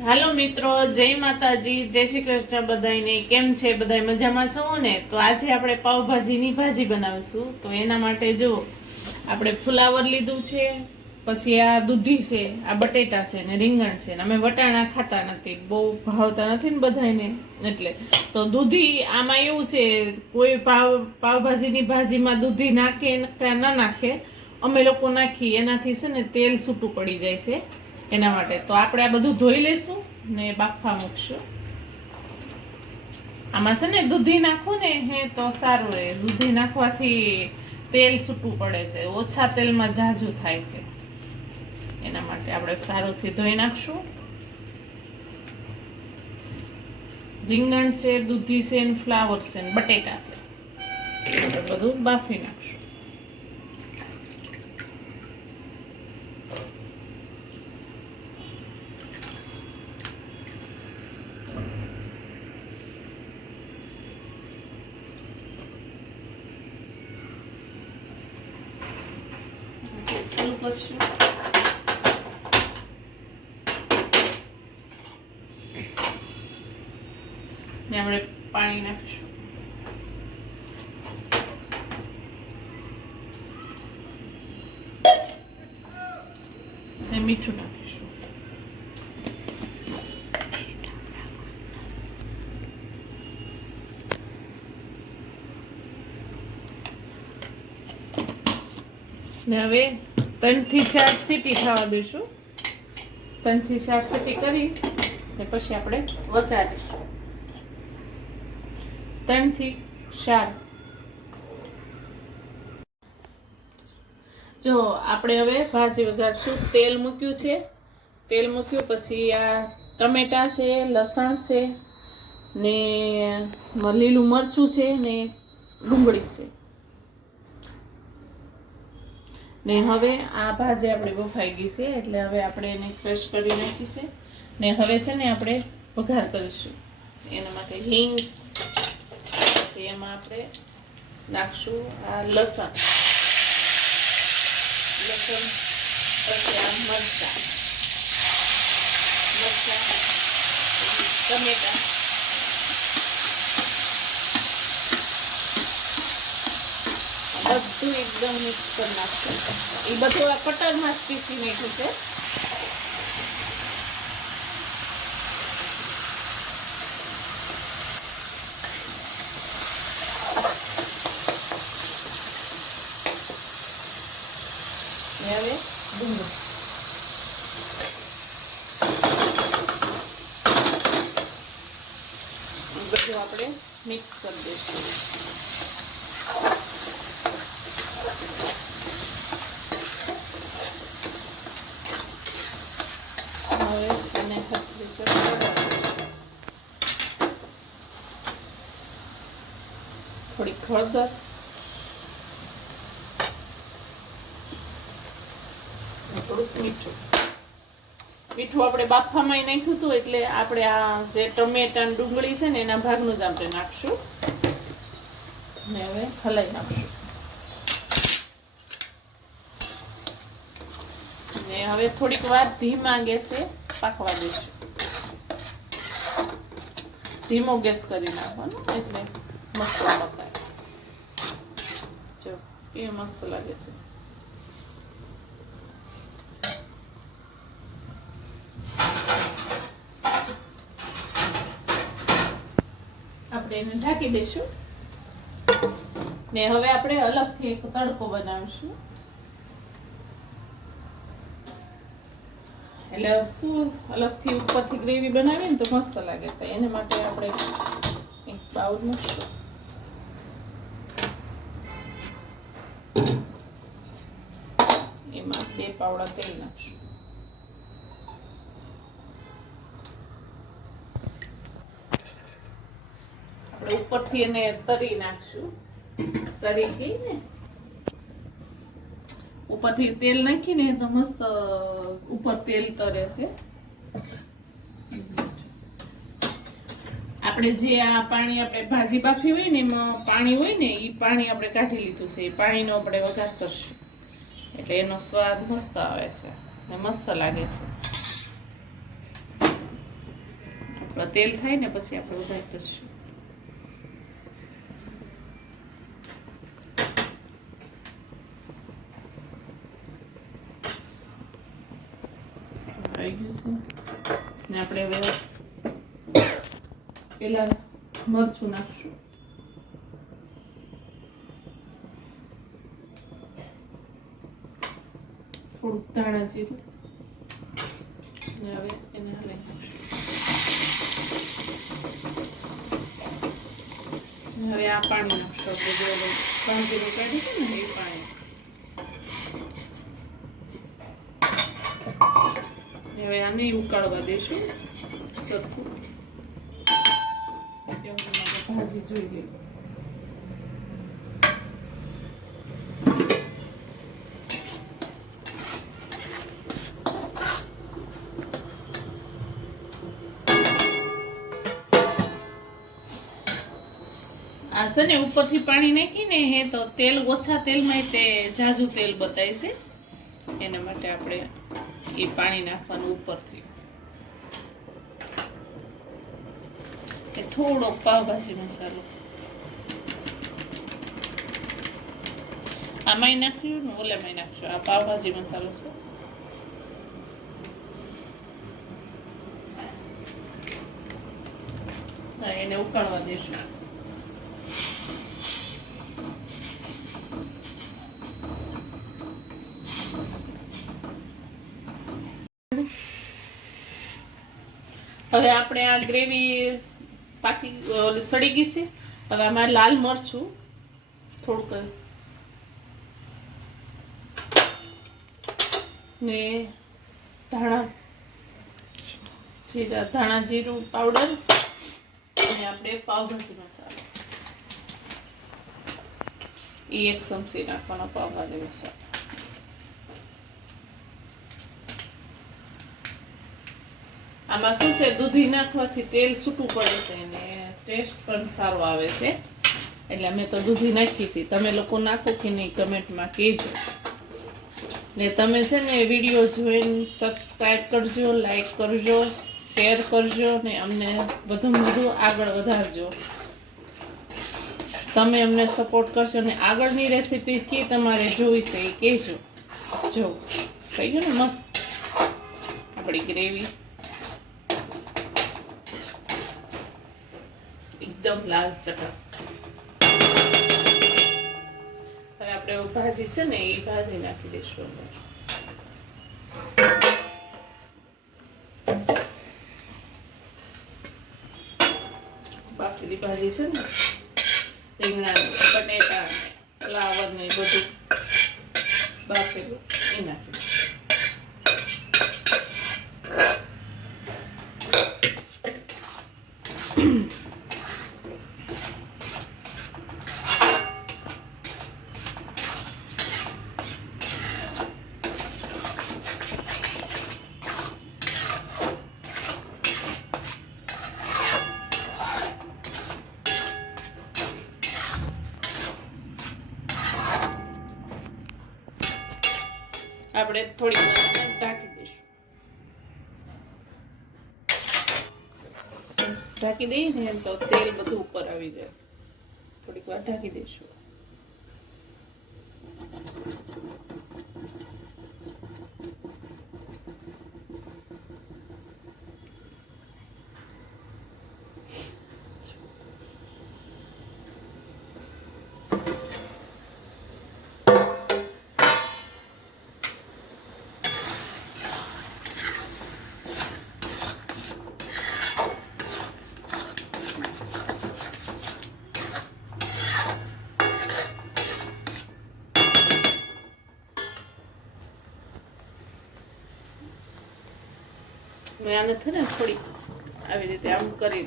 હાલો મિત્રો, જય માતાજી, જય શ્રી કૃષ્ણ બધાને. કેમ છે? બધા મજામાં છો ને? તો આજે આપણે પાવભાજીની ભાજી બનાવીશું. તો એના માટે જો આપણે ફુલાવર લીધું છે, પછી આ દૂધી છે, આ બટેટા છે ને રીંગણ છે ને અમે વટાણા ખાતા નથી, બહુ ભાવતા નથી ને બધાને, એટલે તો દૂધી આમાં એવું છે, કોઈ પાવભાજીની ભાજીમાં દૂધી નાખે કે ના નાખે, અમે લોકો નાખી, એનાથી છે ને તેલ છૂટું પડી જાય છે. એના માટે તો આપણે આ બધું ધોઈ લઈશું ને બાફવા મૂકશું. આમાં છે ને દૂધી નાખો ને તો સારું રહે. દૂધી નાખવાથી તેલ છૂટું પડે છે, ઓછા તેલમાં ઝાઝું થાય છે. એના માટે આપણે સારુંથી ધોઈ નાખશું. રીંગણ છે, દૂધી છે, ફ્લાવર છે, બટેટા છે, આપણે બધું બાફી નાખશું. કરશું ને આપણે પાણી નાખીશું. ને મીઠું નાખીશું. ને હવે 3 થી 4 સીટી થવા દઈશું. 3 થી 4 સીટી કરી ને પછી આપણે વઘારીશું. 3 થી 4. જો આપણે હવે ભાજી વઘારશું. તેલ મૂક્યું છે, તેલ મૂક્યું પછી આ ટમેટા છે, લસણ છે ને લીલું મરચું છે ને ડુંગળી છે. ને હવે આ ભાજી આપણી બફાઈ ગઈ છે, એટલે હવે આપણે એને ક્રશ કરી નાખી છે. ને હવે છે ને આપણે વઘાર કરીશું. એના માટે હિંગ, પછી એમાં આપણે નાખશું આ લસણ, પછી આ મરચાં, ટમેટા, બધું એકદમ મિક્સ કરી નાખશું. એ બધું આ કટરમાં જ પીસી નાખ્યું છે. હવે ડુંગળી, બધું આપણે મિક્સ કરી દઈશું. થોડી હળદર, થોડુંક મીઠું. મીઠું આપણે બાફવામાં નાખ્યું હતું, એટલે આપણે આ જે ટમેટા ડુંગળી છે ને એના ભાગનું જ આપણે નાખશું ને હવે હલાઈ નાખશું. ને હવે થોડીક વાર ધીમા ગેસે પાકવા દઈશું. ધીમો ગેસ કરી નાખવાનો, એટલે મસ્ત પકાય. જો એ મસ્ત લાગે છે. આપણે એને ઢાંકી દઈશું. ને હવે આપણે અલગથી એક તડકો બનાવીશું. એટલે શું, અલગથી ઉપરથી ગ્રેવી બનાવીએ ને તો મસ્ત લાગે. તો એના માટે આપણે એક બાઉલ મૂકશું. એમાં 2 પાવડા તેલ નાખશું. આપણે ઉપરથી એને તરી નાખશું. તરી ગઈ ને, ઉપરથી તેલ નાખીને તો મસ્ત ઉપર તેલ તરે છે. આપણે જે આ પાણી આપણે ભાજી બાફી હોય ને એમાં પાણી હોય ને, એ પાણી આપણે કાઢી લીધું છે. એ પાણીનો આપણે વઘાર કરશું, એટલે એનો સ્વાદ મસ્ત આવે છે ને મસ્ત લાગે છે. આપણે તેલ થાય ને પછી આપણે વઘાર કરીશું. આવી ગયું છે ને આપણે હવે પેલા મરચું નાખશું. થોડુંક ધાણા જીરું ને હવે એને હલાવી નાખશું. હવે આ પાણી નાખશું. આપણે જે ભાજીનું કાઢ્યું છે ને એ પાણી. હવે આને ઉકાળવા દઈશું સરખું. ભાજી જોઈ લઈએ. આ છે ને ઉપરથી પાણી નાખીને હે તો તેલ ઓછા તેલમાં તે ઝાઝું તેલ બતાવે છે. એના માટે આપણે એ પાણી નાખવાનું ઉપરથી. એ થોડો પાવભાજી મસાલો આમાંય નાખ્યું ને ઓલામાંય નાખશું. આ પાવભાજી મસાલો છે. એને ઉકાળવા દઈશું. હવે આપણે આ ગ્રેવી પાકી સડી ગઈ છે. હવે આમાં લાલ મરચું થોડુંક ને ધાણા જીરું પાવડર અને આપણે પાવભાજી મસાલો એ 1 ચમચી નાખવાનો પાવભાજી મસાલો. આમાં શું છે દૂધી નાખવાથી તેલ છૂટું પડે છે અને ટેસ્ટ પણ સારો આવે છે. એટલે અમે તો દૂધી નાખી છે. તમે લોકો નાખો કે નહીં કમેન્ટમાં કહેજો. ને તમે છે ને વિડીયો જોઈને સબસ્ક્રાઈબ કરજો, લાઈક કરજો, શેર કરજો ને અમને વધુમાં વધુ આગળ વધારજો. તમે અમને સપોર્ટ કરશો ને આગળની રેસીપી કે તમારે જોઈ છે એ કહેજો. જો થઈ ગયું ને મસ્ત આપણી ગ્રેવી એકદમ લાલ ચટક. હવે આપણે ભાજી છે ને એ ભાજી નાખી દઈશું અંદર. બાકીની ભાજી છે ને રીંગણા બટેટા ફ્લાવર ને બધું બાફેલું એ નાખી. આપણે થોડી વાર ઢાંકી દઈશું. ઢાંકી દઈએ ને તો તેલ બધું ઉપર આવી જાય. થોડીક વાર ઢાંકી દઈશું. મેં આને છે ને થોડી આવી રીતે આમ કરી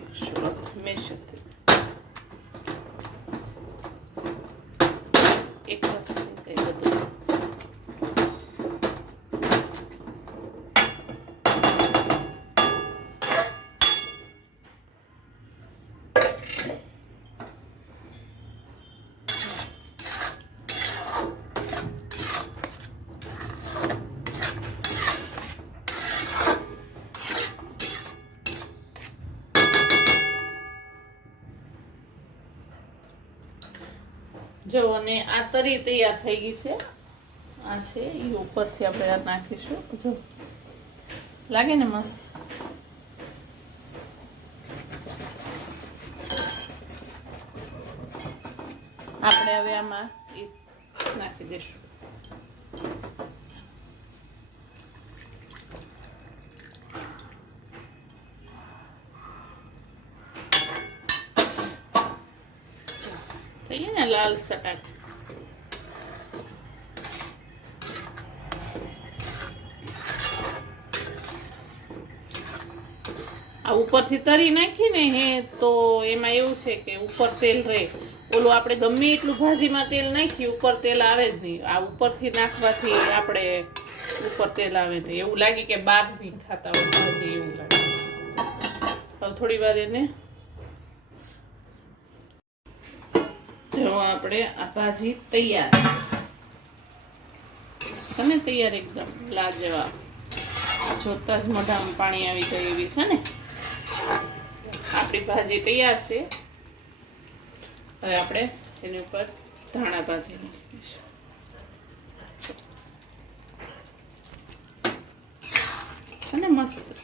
મેશરથી એક રસ થઈ જાય બધું. જો અને આ તરી તૈયાર થઈ ગઈ છે. આ છે એ ઉપરથી આપણે આ નાખીશું. જો લાગે ને મસ્ત. આપણે હવે આમાં એ નાખી દઈશું. થઈ ગયું ને લાલ સટાક. આ ઉપરથી તરી નાખી ને હે તો એમાં એવું છે કે ઉપર તેલ રહે. ઓલું આપણે ગમે એટલું ભાજીમાં તેલ નાખીએ ઉપર તેલ આવે જ નહીં. આ ઉપરથી નાખવાથી આપણે ઉપર તેલ આવે નહીં. એવું લાગે કે બહારથી ખાતા હોય ભાજી એવું લાગે. હવે થોડી વાર એને જો આપણે આ ભાજી તૈયાર છે ને, તૈયાર એકદમ લાજવાબ. જોતા જ મોઢામાં પાણી આવી જાય એવી છે ને. આપણી ભાજી તૈયાર છે. હવે આપણે એની ઉપર ધાણા ભાજી નાખીશું. છે ને મસ્ત.